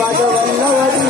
భగవన్నవరి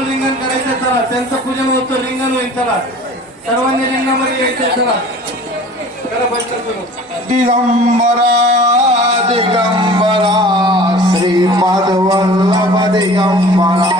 बसून रिंगण करायचं चला. त्यांचं पूजन होतं रिंगण होईल चला. सर्वांनी रिंगणामध्ये यायचं चला. दिगंबरा दिगंबरा श्री माधवल्लभ दिगंबरा.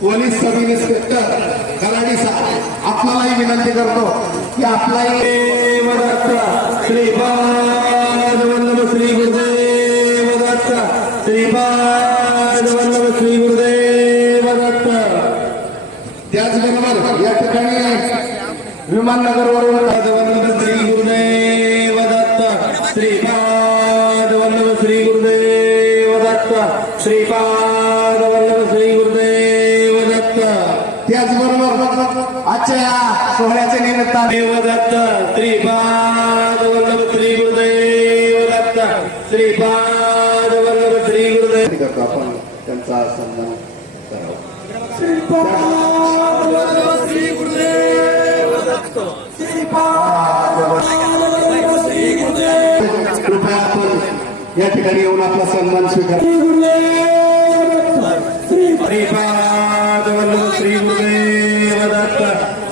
सब इन्स्पेक्टर कराडी साहेब आपल्यालाही विनंती करतो की आपलाही श्रीपाद वल्लभ श्री गुरुदेव दत्त श्रीपाद वल्लभ श्री गुरुदेव दत्त त्याचबरोबर या ठिकाणी विमाननगरवरून आजच्या या सोहळ्याच्या निमित्ताने. देवदत्त श्रीपाद वल्लभ श्री गुरुदेव दत्त श्रीपाद वल्लभ श्री गुरुदेव आपण त्यांचा सन्मान करावा. कृपया आपण या ठिकाणी येऊन आपला सन्मान स्वीकार. श्रीपाद वल्लभ श्री गुरुदेव.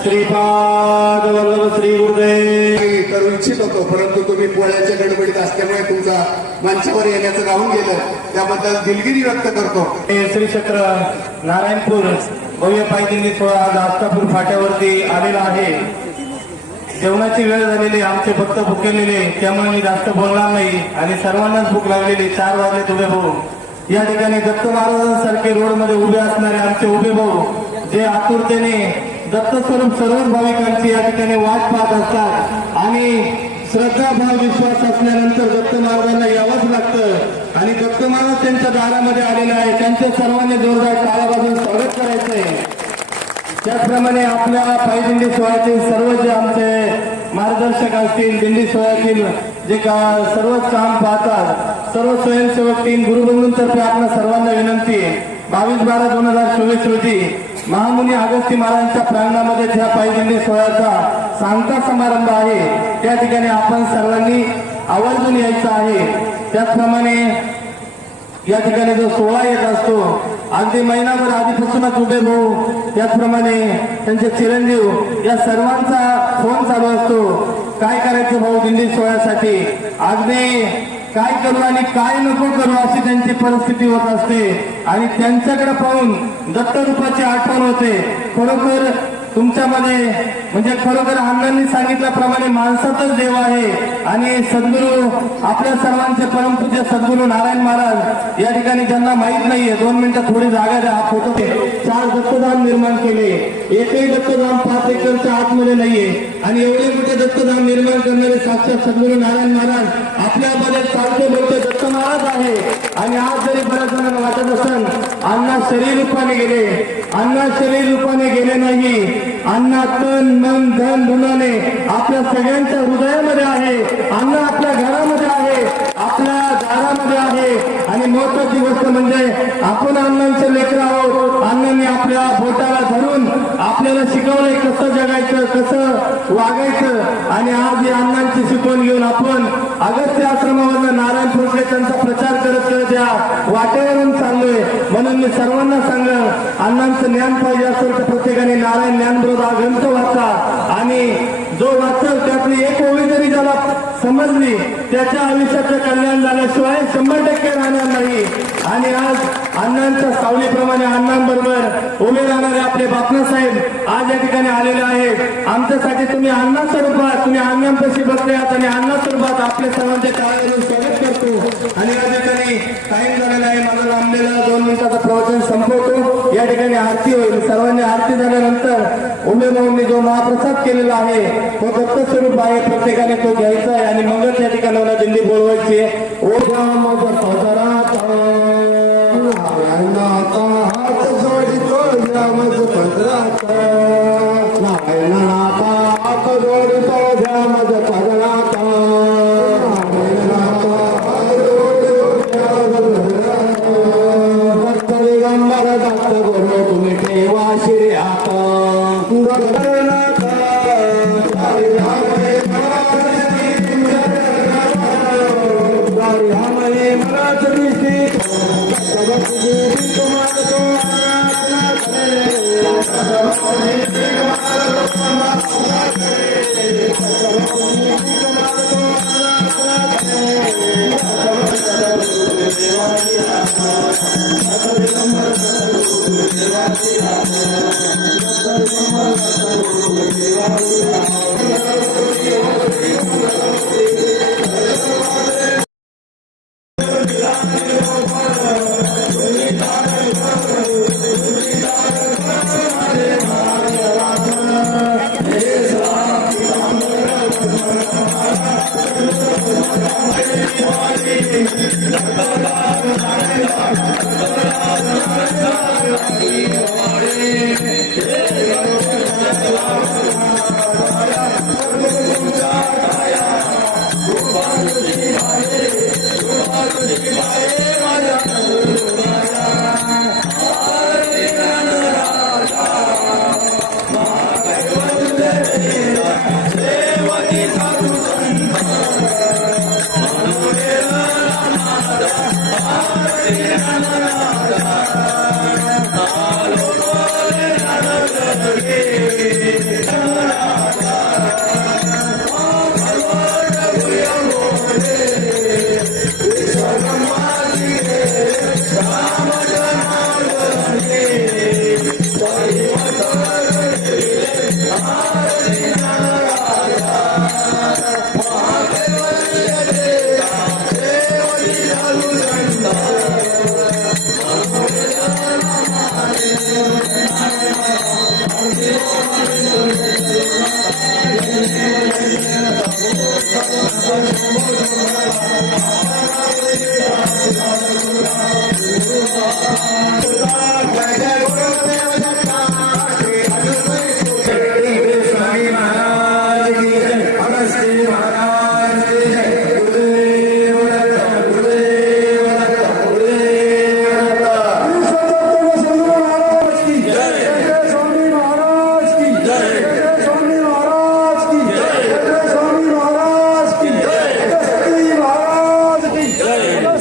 श्रीपाद वल्लभ श्री गुरुदेव. करू इच्छित होतो परंतु तुम्ही पोळ्याच्या गडबडीत असल्यामुळे तुमचा मंचावर येण्याचं राहून गेलं. त्याबद्दल दिलगिरी व्यक्त करतो. हे श्री क्षेत्र नारायणपूर भव्य पायदिंडी सोहळा आज आस्तापूर फाट्यावरती आलेला आहे. जेवणाची वेळ झालेली आमचे भक्त भुकेलेले त्यामुळे मी जास्त बोलणार नाही आणि सर्वांनाच भूक लागलेली चार वाजले उभे भाऊ. या ठिकाणी दत्त महाराजांसारखे रोडमध्ये उभे असणारे आमचे उभे भाऊ जे आतुरतेने दत्तस्वरूप सर्व भाविकांची या ठिकाणी वाट पाहत असतात. आणि श्रद्धा भाव विश्वास असल्यानंतर दत्त महाराजांना यावंच लागतं. आणि दत्त महाराज त्यांच्या दारामध्ये आलेला आहे. त्यांच्या सर्वांनी जोरदार टाळ्यापासून स्वागत करायचंय. त्याचप्रमाणे आपल्या पायदिंडी सोहळ्यातील सर्व जे आमचे मार्गदर्शक असतील दिंडी सोहळ्यातील जे का सर्व काम पाहतात सर्व स्वयंसेवक टीम गुरुबंधूंतर्फे आपल्या सर्वांना विनंती. बावीस बारा दोन हजार चोवीस रोजी महामुनी अगस्ती महाराजांच्या प्रांगणामध्ये ज्या पायदिंडी सोहळ्याचा सांगता समारंभ आहे त्या ठिकाणी आपण सर्वांनी आवर्जून यायचं आहे. त्याचप्रमाणे या ठिकाणी जो सोहळा येत असतो अगदी महिनाभर आधीपासूनच उभे भाऊ त्याचप्रमाणे त्यांचे चिरंजीव या सर्वांचा फोन चालू असतो. काय करायचं भाऊ दिंडी सोहळ्यासाठी? अगदी काय करू आणि काय नको करू अशी त्यांची परिस्थिती होत असते. आणि त्यांच्याकडे पाहून दत्तरूपाची आठवण होते. खरोखर तुमच्यामध्ये म्हणजे खरोखर अण्णांनी सांगितल्याप्रमाणे माणसातच देव आहे. आणि सद्गुरू आपल्या सर्वांचे परमपूज्य सद्गुरू नारायण महाराज या ठिकाणी ज्यांना माहीत नाहीये दोन मिनिटं थोडी जागा द्या फोटो चार दत्तधाम निर्माण केले. एकही दत्तधाम पाच एकरच्या आतमध्ये नाहीये. आणि एवढे मोठे दत्तधाम निर्माण करणारे साक्षात सद्गुरू नारायण महाराज आपल्यामध्ये चालते बोलते दत्त महाराज आहे. आणि आज जरी बऱ्याच जणांना वाटत असेल अण्णा शरीर रूपाने गेले. अण्णा शरीर रूपाने गेले नाही. अण्णा तन मन धन धुनाने आपल्या सगळ्यांच्या हृदयामध्ये आहे. अण्णा आपल्या घरामध्ये आहे. आपल्या दारामध्ये आहे. आणि महत्वाची गोष्ट म्हणजे आपण अण्णांचे लेकर आहोत. अण्णांनी आपल्या बोटाला धरून आपल्याला शिकवलंय कसं जगायचं कसं वागायचं. आणि आज या अण्णांची शिकवण घेऊन आपण अगस्त्य आश्रमावर नारायण भोसले त्यांचा प्रचार करत करत या वाटेवरून चाललोय. म्हणून मी सर्वांना सांग अण्णांचं ज्ञान पाहिजे असेल तर प्रत्येकाने नारायण ज्ञानबरोबर हा ग्रंथ वाचा. आणि जो वाचल त्यातली एक ओळी जरी झाला समजली. त्याच्या आयुष्याचं कल्याण झाल्याशिवाय शंभर टक्के राहणार नाही. आणि आज अण्णांच्या सावलीप्रमाणे अण्णांबरोबर उभे राहणारे आपले बापनासाहेब आज या ठिकाणी आलेले आहेत. आमच्यासाठी तुम्ही अण्णा स्वरूपात तुम्ही अण्णांपाशी बसले आहात आणि अण्णा स्वरूपात आपले सर्वांचे कार्य करतो. आणि या ठिकाणी टाइम झालेला आहे. माझा लांबलेला दोन मिनिटाचा प्रवचन संपवतो. या ठिकाणी आरती होईल. सर्वांनी आरती झाल्यानंतर उमे जो महाप्रसाद केलेला आहे तो दत्त स्वरूप आहे प्रत्येकाने तो घ्यायचा आहे आणि मगच या ठिकाणी मला दिंडी बोलवायची आहे. ओ माझा पदरात नारायणाचा हात जोडितो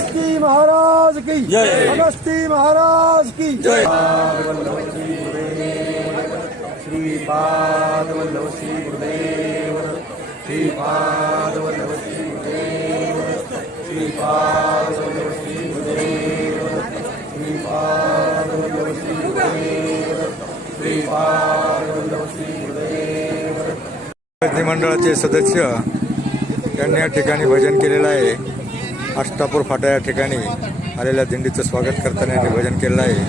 अगस्ती महाराज की जय अगस्ती महाराज की जय मंडळाचे सदस्य यांनी या ठिकाणी भजन केलेलं आहे. अष्टापूर फाटा या ठिकाणी आलेल्या दिंडीचं स्वागत करताना यांनी भजन केलं आहे.